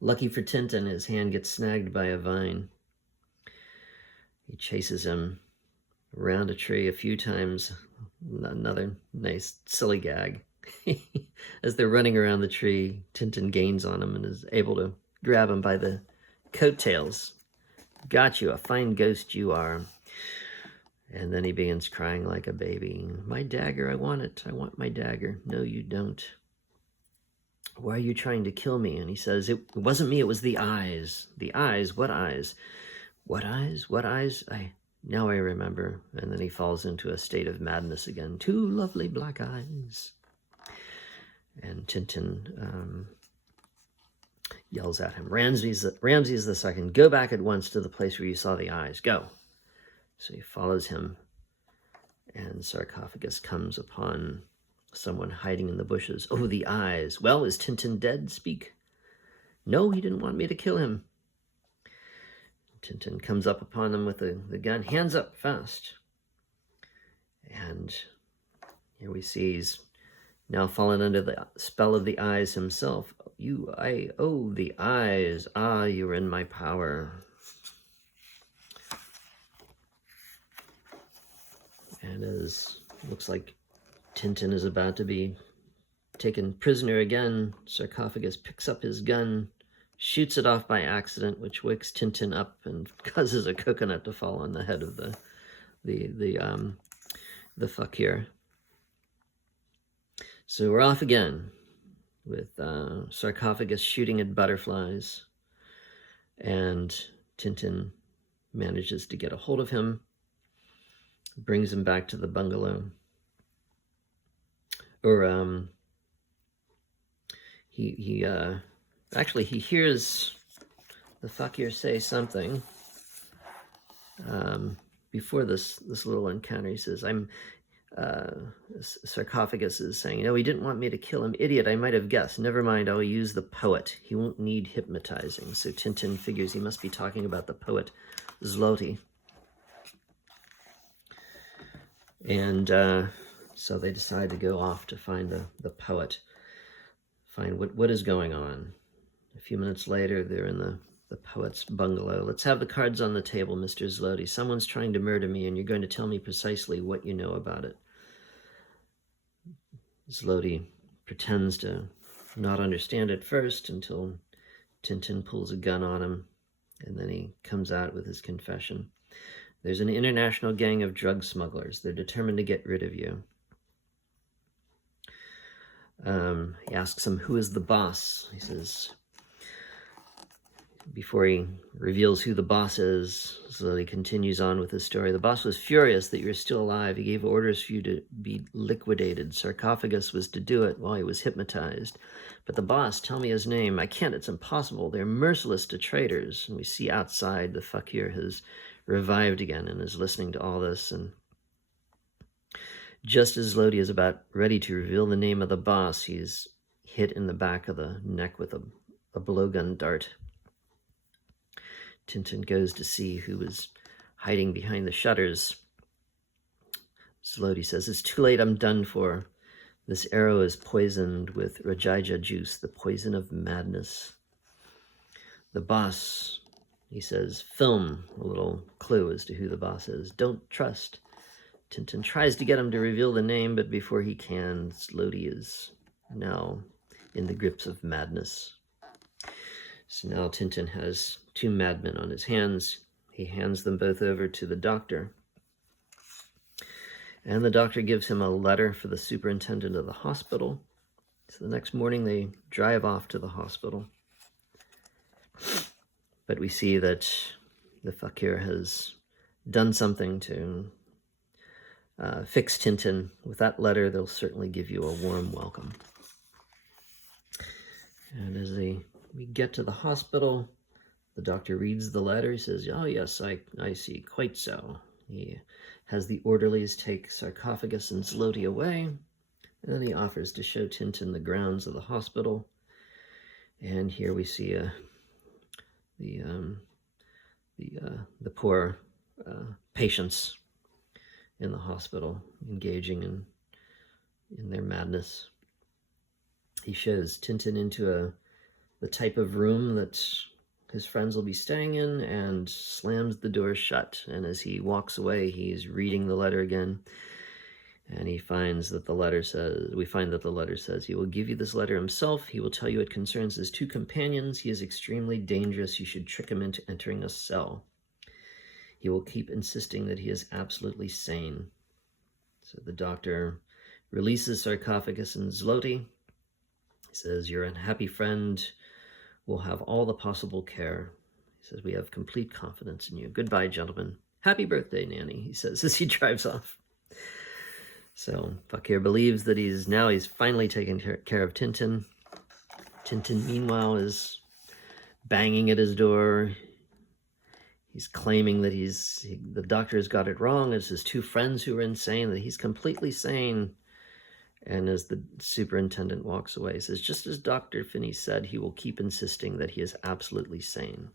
lucky for Tintin, his hand gets snagged by a vine. He chases him around a tree a few times. Another nice silly gag. As they're running around the tree, Tintin gains on him and is able to grab him by the coattails. "Got you, a fine ghost you are." And then he begins crying like a baby. "My dagger, I want it. I want my dagger." "No, you don't." "Why are you trying to kill me?" And he says, "It wasn't me, it was the eyes." "The eyes? What eyes?" "What eyes? What eyes? Now I remember." And then he falls into a state of madness again. "Two lovely black eyes." And Tintin yells at him, Ramses II, "Go back at once to the place where you saw the eyes. Go." So he follows him, and Sarcophagus comes upon someone hiding in the bushes. "Oh, the eyes. Well, is Tintin dead? Speak." "No, he didn't want me to kill him." Tintin comes up upon them with the gun. "Hands up, fast." And here we see he's now fallen under the spell of the eyes himself. The eyes. Ah, you are in my power." And as looks like Tintin is about to be taken prisoner again, Sarcophagus picks up his gun, shoots it off by accident, which wakes Tintin up and causes a coconut to fall on the head of the fakir. So we're off again with Sarcophagus shooting at butterflies, and Tintin manages to get a hold of him, brings him back to the bungalow. Or he hears the fakir say something before this little encounter. He says, Sarcophagus is saying, "No, he didn't want me to kill him. Idiot, I might have guessed. Never mind, I'll use the poet. He won't need hypnotizing." So Tintin figures he must be talking about the poet Zloty. And so they decide to go off to find the poet, find what is going on. A few minutes later, they're in the poet's bungalow. "Let's have the cards on the table, Mr. Zloty. Someone's trying to murder me, and you're going to tell me precisely what you know about it." Zloty pretends to not understand at first until Tintin pulls a gun on him, and then he comes out with his confession. "There's an international gang of drug smugglers. They're determined to get rid of you." He asks him, "Who is the boss?" He says, before he reveals who the boss is, so he continues on with his story. "The boss was furious that you're still alive. He gave orders for you to be liquidated. Sarcophagus was to do it while he was hypnotized. But the boss, tell me his name." "I can't, it's impossible. They're merciless to traitors." And we see outside the fakir has revived again and is listening to all this. And Just as Lodi is about ready to reveal the name of the boss, he's hit in the back of the neck with a blowgun dart. Tintin goes to see who was hiding behind the shutters. Lodi says, "It's too late, I'm done for. This arrow is poisoned with Rajaja juice, the poison of madness." The boss, he says, "Film," a little clue as to who the boss is. "Don't trust." Tintin tries to get him to reveal the name, but before he can, Lodi is now in the grips of madness. So now Tintin has two madmen on his hands. He hands them both over to the doctor. And the doctor gives him a letter for the superintendent of the hospital. So the next morning they drive off to the hospital. But we see that the fakir has done something to fix Tintin. With that letter, they'll certainly give you a warm welcome. And as we get to the hospital, the doctor reads the letter. He says, "Oh, yes, I see, quite so." He has the orderlies take sarcophagus and Zloty away, and then he offers to show Tintin the grounds of the hospital. And here we see the poor patients in the hospital engaging in their madness. He shows Tintin into the type of room that his friends will be staying in and slams the door shut. And as he walks away, he's reading the letter again. And he finds that the letter says, "He will give you this letter himself. He will tell you it concerns his two companions. He is extremely dangerous. You should trick him into entering a cell. He will keep insisting that he is absolutely sane." So the doctor releases sarcophagus and Zloty. He says, "Your unhappy friend will have all the possible care." He says, "We have complete confidence in you. Goodbye, gentlemen. Happy birthday, Nanny," he says as he drives off. So Fakir believes that he's finally taken care of Tintin. Tintin, meanwhile, is banging at his door. He's claiming that the doctor has got it wrong. It's his two friends who are insane, that he's completely sane. And as the superintendent walks away, he says, "Just as Dr. Finney said, he will keep insisting that he is absolutely sane."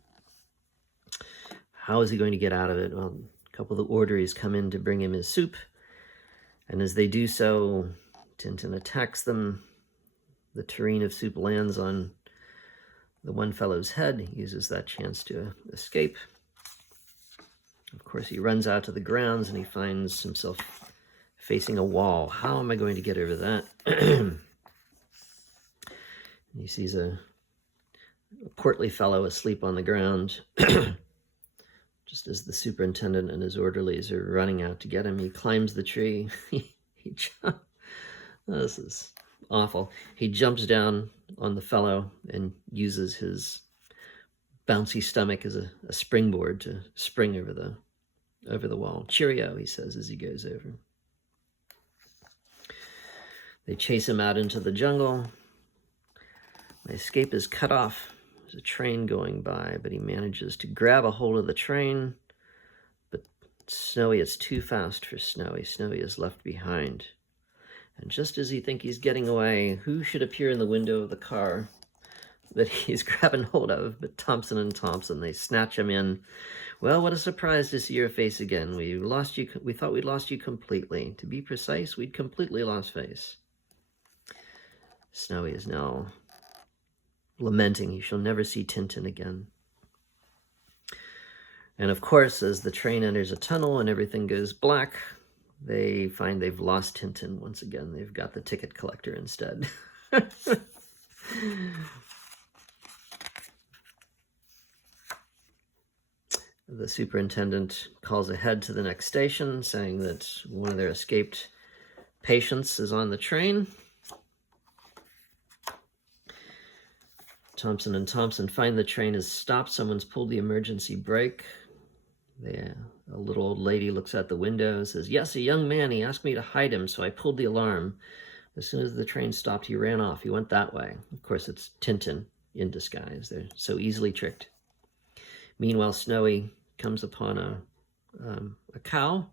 How is he going to get out of it? Well, a couple of the orderlies come in to bring him his soup. And as they do so, Tintin attacks them. The tureen of soup lands on the one fellow's head. He uses that chance to escape. Of course, he runs out to the grounds and he finds himself facing a wall. How am I going to get over that? He sees a portly fellow asleep on the ground. Just as the superintendent and his orderlies are running out to get him, he climbs the tree. This is awful. He jumps down on the fellow and uses his bouncy stomach as a springboard to spring over the wall. "Cheerio," he says as he goes over. They chase him out into the jungle. My escape is cut off. There's a train going by, but he manages to grab a hold of the train. But Snowy, it's too fast for Snowy. Snowy is left behind. And just as he thinks he's getting away, who should appear in the window of the car that he's grabbing hold of but Thompson and Thompson? They snatch him in. "Well, what a surprise to see your face again. We thought we'd lost you completely. To be precise, we'd completely lost face." Snowy is now lamenting he shall never see Tintin again. And of course, as the train enters a tunnel and everything goes black, they find they've lost Tintin once again. They've got the ticket collector instead. The superintendent calls ahead to the next station, saying that one of their escaped patients is on the train. Thompson and Thompson find the train has stopped. Someone's pulled the emergency brake. A little old lady looks out the window and says, "Yes, a young man. He asked me to hide him, so I pulled the alarm. As soon as the train stopped, he ran off. He went that way." Of course, it's Tintin in disguise. They're so easily tricked. Meanwhile, Snowy comes upon a cow.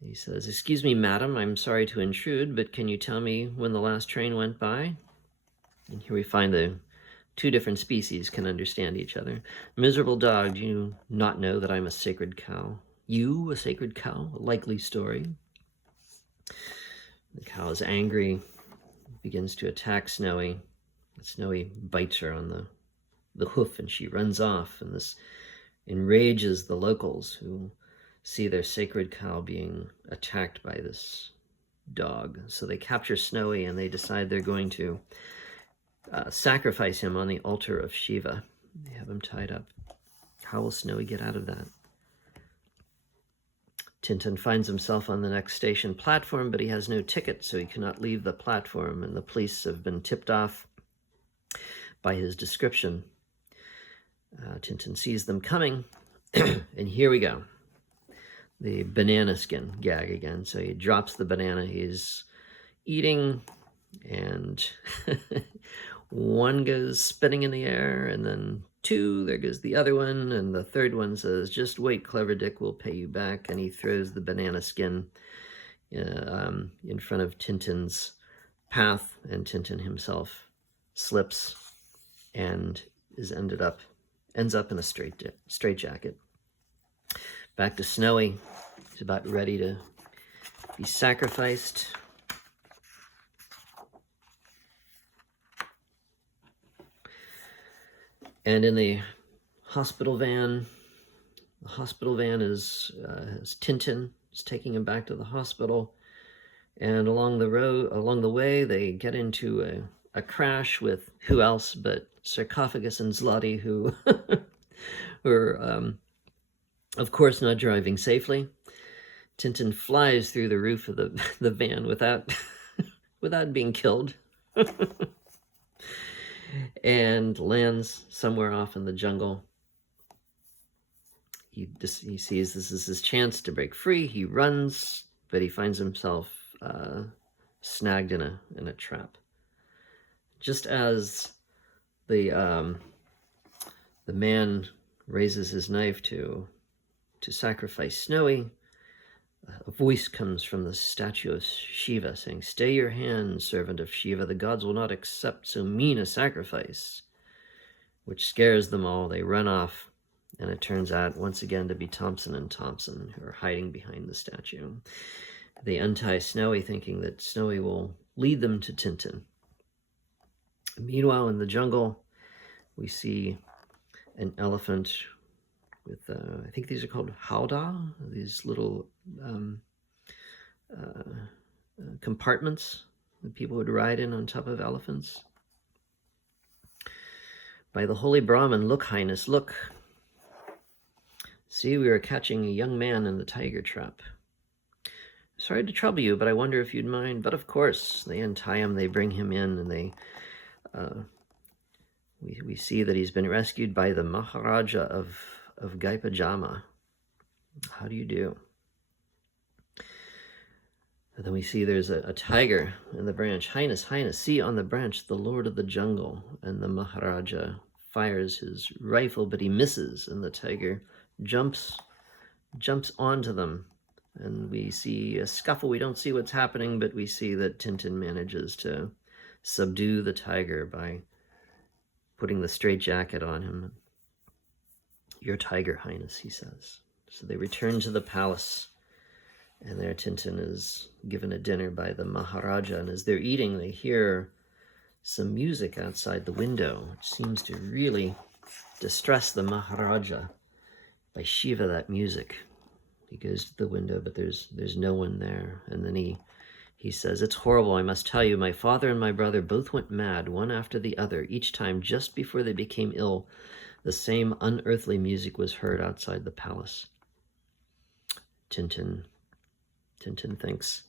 He says, "Excuse me, madam, I'm sorry to intrude, but can you tell me when the last train went by?" And here we find the two different species can understand each other. "Miserable dog, do you not know that I'm a sacred cow?" "You, a sacred cow? A likely story." The cow is angry, begins to attack Snowy. Snowy bites her on the hoof, and she runs off, and this enrages the locals who see their sacred cow being attacked by this dog. So they capture Snowy, and they decide they're going to sacrifice him on the altar of Shiva. They have him tied up. How will Snowy get out of that? Tintin finds himself on the next station platform, but he has no ticket, so he cannot leave the platform, and the police have been tipped off by his description. Tintin sees them coming, and here we go. The banana skin gag again. So he drops the banana he's eating, and one goes spinning in the air, and then two, there goes the other one, and the third one says, "Just wait, clever Dick, we'll pay you back." And he throws the banana skin in front of Tintin's path, and Tintin himself slips and ends up in a straitjacket. Back to Snowy. He's about ready to be sacrificed. And in the hospital van is Tintin is taking him back to the hospital. And along the way, they get into a crash with who else but Sarcophagus and Zloty, who are, of course, not driving safely. Tintin flies through the roof of the van without being killed. And lands somewhere off in the jungle. He sees this is his chance to break free. He runs, but he finds himself snagged in a trap. Just as the man raises his knife to sacrifice Snowy, a voice comes from the statue of Shiva saying, "Stay your hand, servant of Shiva. The gods will not accept so mean a sacrifice," which scares them all. They run off, and it turns out once again to be Thompson and Thompson, who are hiding behind the statue. They untie Snowy, thinking that Snowy will lead them to Tintin. Meanwhile, in the jungle, we see an elephant with, I think these are called howdah, these little compartments that people would ride in on top of elephants. "By the holy Brahmin, look, Highness, look. See, we are catching a young man in the tiger trap. Sorry to trouble you, but I wonder if you'd mind." But of course, they untie him, they bring him in, and they we see that he's been rescued by the Maharaja of Gaipajama. "How do you do?" And then we see there's a tiger in the branch. "Highness, Highness, see on the branch the Lord of the Jungle." And the Maharaja fires his rifle, but he misses, and the tiger jumps onto them. And we see a scuffle. We don't see what's happening, but we see that Tintin manages to subdue the tiger by putting the straitjacket on him. "Your tiger, Highness," he says. So they return to the palace, and there Tintin is given a dinner by the Maharaja, and as they're eating, they hear some music outside the window, which seems to really distress the Maharaja. By Shiva, that music. He goes to the window, but there's no one there. And then he says, "It's horrible, I must tell you. My father and my brother both went mad, one after the other. Each time, just before they became ill, the same unearthly music was heard outside the palace." Tintin thinks.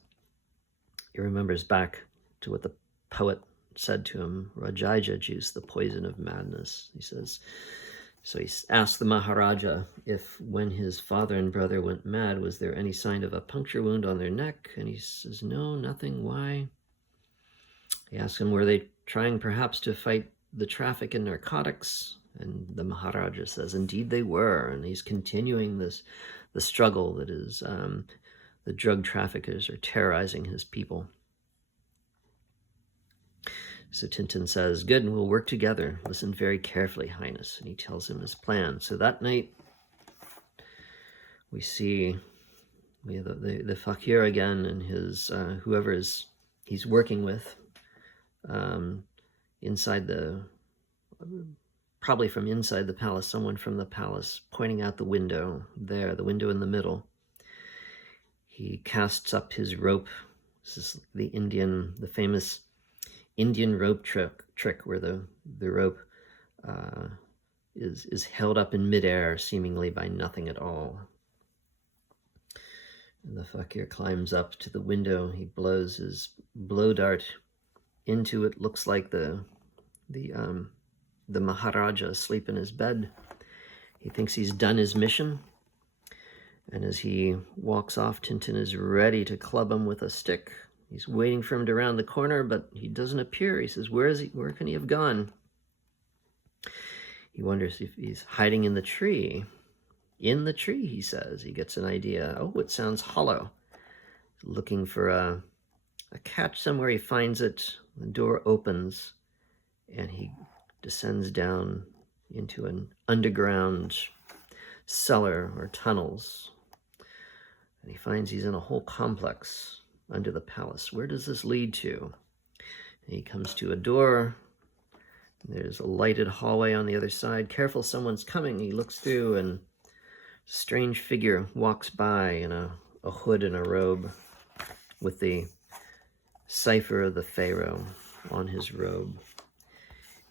He remembers back to what the poet said to him, "Rajaija juice, the poison of madness." He says, so he asked the Maharaja if when his father and brother went mad, was there any sign of a puncture wound on their neck? And he says, "No, nothing. Why?" He asked him, were they trying perhaps to fight the traffic in narcotics? And the Maharaja says, indeed they were. And he's continuing the struggle that is the drug traffickers are terrorizing his people. So Tintin says, good, and we'll work together. Listen very carefully, Highness. And he tells him his plan. So that night, we see the fakir again and his, whoever he's working with, inside probably from inside the palace, someone from the palace pointing out the window there, the window in the middle. He casts up his rope. This is the famous Indian rope trick where the rope is held up in midair, seemingly by nothing at all. And the fakir climbs up to the window. He blows his blow dart into it. Looks like the Maharaja asleep in his bed. He thinks he's done his mission. And as he walks off, Tintin is ready to club him with a stick. He's waiting for him to round the corner, but he doesn't appear. He says, where is he? Where can he have gone? He wonders if he's hiding in the tree. In the tree, he says. He gets an idea. Oh, it sounds hollow. Looking for a catch somewhere. He finds it. The door opens, and he descends down into an underground cellar or tunnels. And he finds he's in a whole complex under the palace. Where does this lead to? And he comes to a door. There's a lighted hallway on the other side. Careful, someone's coming. He looks through, and a strange figure walks by in a hood and a robe with the cipher of the Pharaoh on his robe.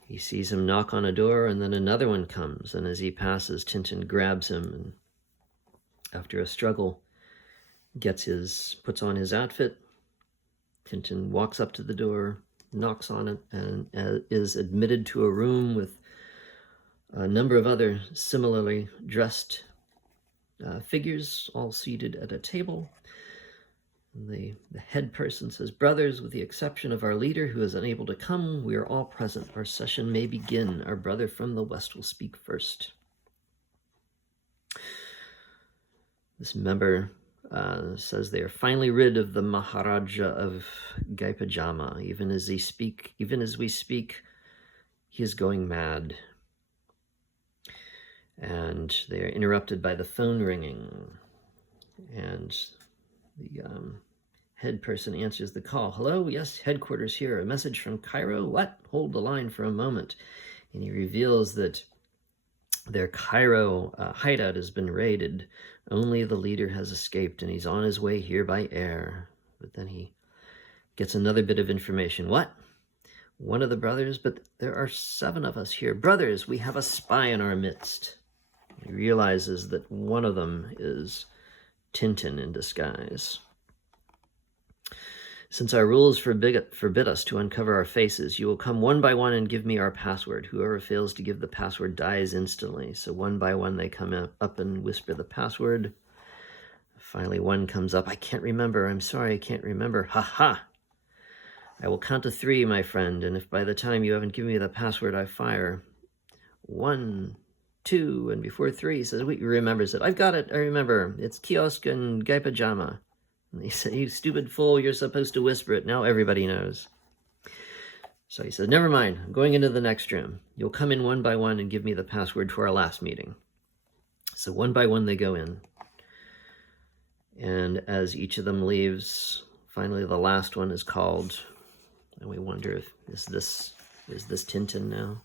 He sees him knock on a door, and then another one comes, and as he passes, Tintin grabs him, and after a struggle, puts on his outfit. Tintin walks up to the door, knocks on it, and is admitted to a room with a number of other similarly dressed figures, all seated at a table. And the head person says, brothers, with the exception of our leader who is unable to come, we are all present. Our session may begin. Our brother from the west will speak first. This member says they are finally rid of the Maharaja of Gaipajama. Even as we speak, he is going mad. And they are interrupted by the phone ringing. And the head person answers the call. Hello? Yes, headquarters here. A message from Cairo? What? Hold the line for a moment. And he reveals that their Cairo hideout has been raided. Only the leader has escaped, and he's on his way here by air. But then he gets another bit of information. What? One of the brothers? But there are 7 of us here. Brothers, we have a spy in our midst. He realizes that one of them is Tintin in disguise. Since our rules forbid us to uncover our faces, you will come one by one and give me our password. Whoever fails to give the password dies instantly. So one by one they come up and whisper the password. Finally one comes up. I can't remember. I'm sorry, I can't remember. Ha ha! I will count to 3, my friend, and if by the time you haven't given me the password, I fire. 1, 2, and before 3 he says, wait, he remembers it. I've got it, I remember. It's Kiosk and Gaipajama. And he said, you stupid fool, you're supposed to whisper it. Now everybody knows. So he said, never mind, I'm going into the next room. You'll come in one by one and give me the password to our last meeting. So one by one they go in. And as each of them leaves, finally the last one is called. And we wonder if, is this Tintin now?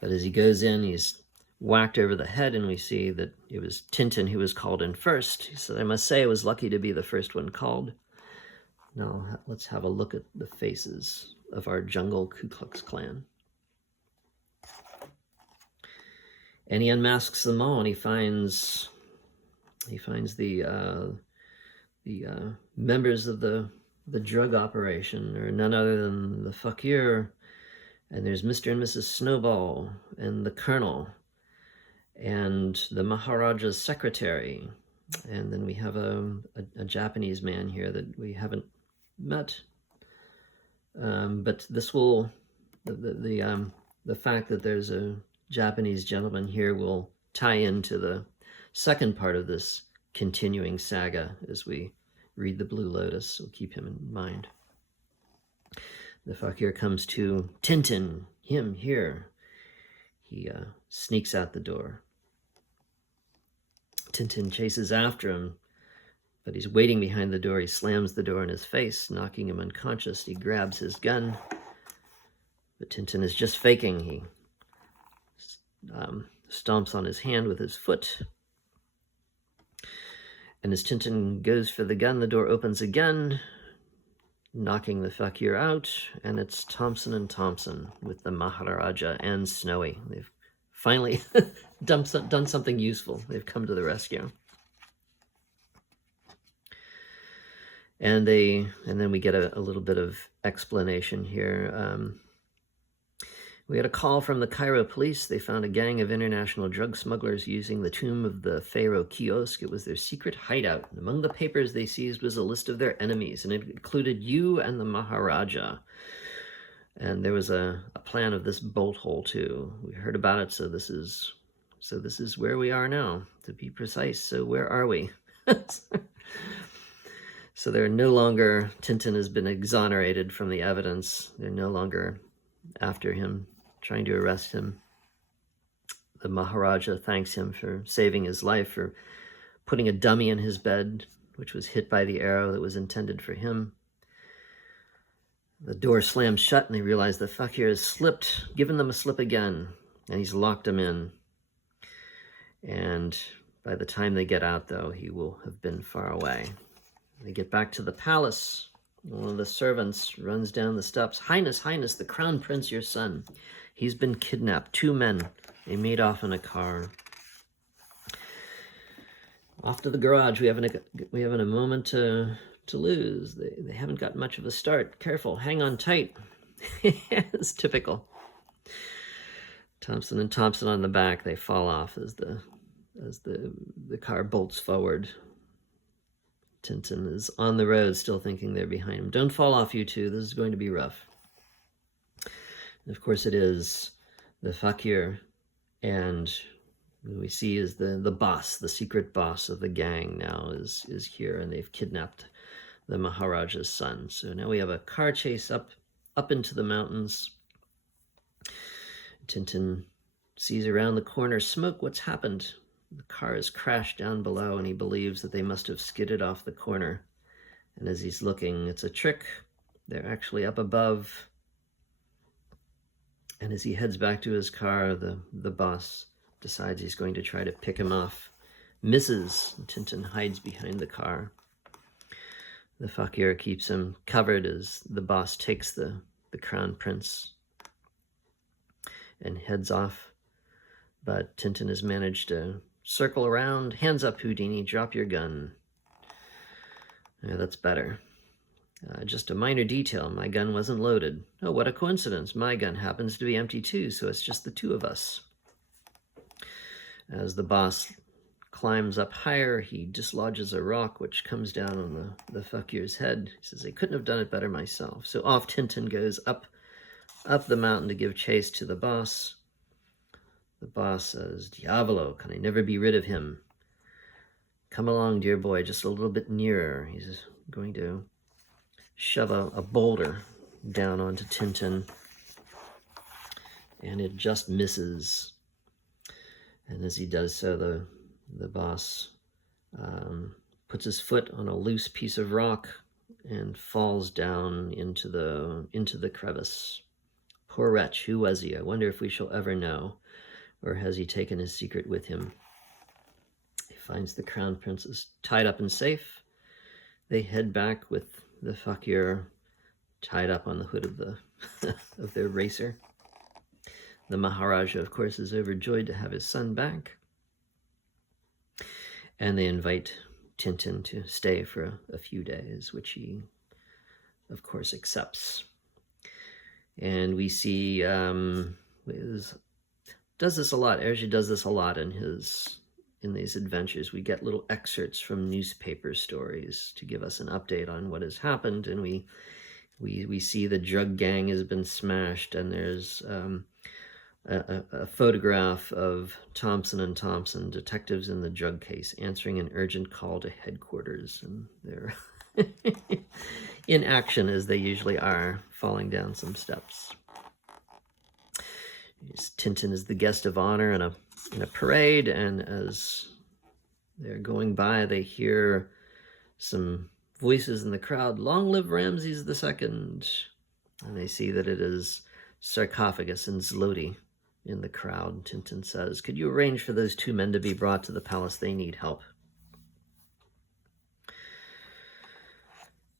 But as he goes in, he's whacked over the head, and we see that it was Tintin who was called in first. He said, I must say I was lucky to be the first one called. Now let's have a look at the faces of our jungle Ku Klux Klan. And he unmasks them all, and he finds the members of the drug operation are none other than the fakir, and there's Mr. and Mrs. Snowball, and the colonel, and the Maharaja's secretary, and then we have a Japanese man here that we haven't met. But this will, the fact that there's a Japanese gentleman here will tie into the second part of this continuing saga as we read the Blue Lotus, so keep him in mind. The fakir comes to Tintin, him here. He sneaks out the door. Tintin chases after him, but he's waiting behind the door. He slams the door in his face, knocking him unconscious. He grabs his gun, but Tintin is just faking. He stomps on his hand with his foot. And as Tintin goes for the gun, the door opens again, knocking the fakir out, and it's Thompson and Thompson with the Maharaja and Snowy. They've finally done something useful. They've come to the rescue. And then we get a little bit of explanation here. We had a call from the Cairo police. They found a gang of international drug smugglers using the tomb of the Pharaoh kiosk. It was their secret hideout. And among the papers they seized was a list of their enemies, and it included you and the Maharaja. And there was a plan of this bolt hole too. We heard about it, so this is where we are now, to be precise. So where are we? So they're no longer, Tintin has been exonerated from the evidence. They're no longer after him, trying to arrest him. The Maharaja thanks him for saving his life, for putting a dummy in his bed, which was hit by the arrow that was intended for him. The door slams shut, and they realize the fakir has slipped, given them a slip again, and he's locked them in. And by the time they get out, though, he will have been far away. They get back to the palace. One of the servants runs down the steps. Highness, Highness, the Crown Prince, your son. He's been kidnapped. 2 men. They made off in a car. Off to the garage. We haven't a moment to lose. They haven't got much of a start. Careful. Hang on tight. It's typical. Thompson and Thompson on the back. They fall off as the car bolts forward. Tintin is on the road, still thinking they're behind him. Don't fall off, you two. This is going to be rough. And of course, it is the fakir, and we see is the boss, the secret boss of the gang now is here, and they've kidnapped the Maharaja's son. So now we have a car chase up into the mountains. Tintin sees around the corner smoke. What's happened? The car has crashed down below, and he believes that they must have skidded off the corner. And as he's looking, it's a trick. They're actually up above. And as he heads back to his car, the boss decides he's going to try to pick him off. Misses. Tintin hides behind the car. The fakir keeps him covered as the boss takes the crown prince and heads off. But Tintin has managed to circle around. Hands up, Houdini. Drop your gun. Yeah, that's better. Just a minor detail. My gun wasn't loaded. Oh, what a coincidence. My gun happens to be empty too, so it's just the 2 of us. As the boss climbs up higher, he dislodges a rock which comes down on the fakir's head. He says, I couldn't have done it better myself. So off Tintin goes up the mountain to give chase to the boss. The boss says, Diavolo, can I never be rid of him? Come along, dear boy, just a little bit nearer. He's going to shove a boulder down onto Tintin, and it just misses. And as he does so, the boss puts his foot on a loose piece of rock and falls down into the crevice. Poor wretch, who was he? I wonder if we shall ever know. Or has he taken his secret with him? He finds the crown princess tied up and safe. They head back with the fakir tied up on the hood of their racer. The Maharaja, of course, is overjoyed to have his son back. And they invite Tintin to stay for a few days, which he, of course, accepts. And we see does this a lot. Hergé does this a lot in these adventures. We get little excerpts from newspaper stories to give us an update on what has happened, and we see the drug gang has been smashed, and there's a photograph of Thompson and Thompson, detectives in the drug case, answering an urgent call to headquarters. And they're in action, as they usually are, falling down some steps. Tintin is the guest of honor in a parade, and as they're going by, they hear some voices in the crowd. "Long live Ramses II!" And they see that it is Sarcophagus and Zloty in the crowd. Tintin says, "Could you arrange for those two men to be brought to the palace? They need help."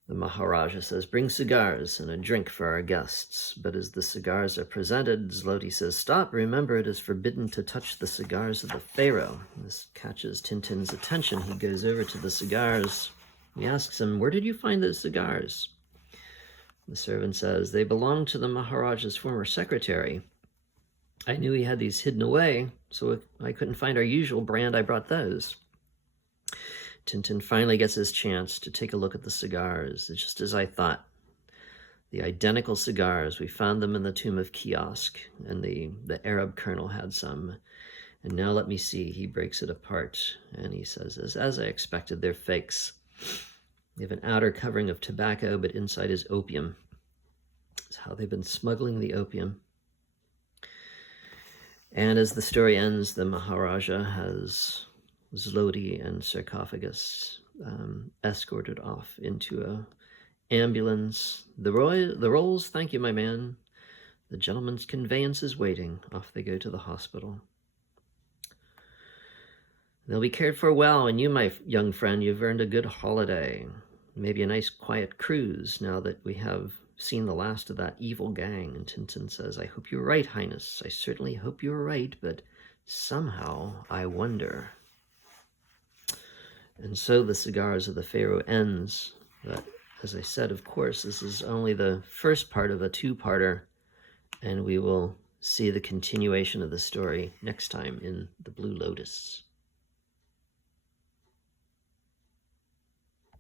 The Maharaja says, "Bring cigars and a drink for our guests." But as the cigars are presented, Zloty says, "Stop, remember it is forbidden to touch the cigars of the Pharaoh." This catches Tintin's attention. He goes over to the cigars. He asks him, "Where did you find those cigars?" The servant says, "They belong to the Maharaja's former secretary. I knew he had these hidden away, so I couldn't find our usual brand. I brought those." Tintin finally gets his chance to take a look at the cigars. It's just as I thought. The identical cigars. We found them in the tomb of Kiosk, and the Arab colonel had some. And now let me see. He breaks it apart, and he says, as I expected, they're fakes. They have an outer covering of tobacco, but inside is opium. That's how they've been smuggling the opium. And as the story ends, the Maharaja has Zloty and Sarcophagus escorted off into a ambulance. The rolls, thank you, my man. The gentleman's conveyance is waiting. Off they go to the hospital. They'll be cared for well, and you, my young friend, you've earned a good holiday. Maybe a nice quiet cruise now that we have seen the last of that evil gang. And Tintin says, "I hope you're right, Highness. I certainly hope you're right, but somehow I wonder." And so the Cigars of the Pharaoh ends. But as I said, of course, this is only the first part of a two-parter, and we will see the continuation of the story next time in The Blue Lotus.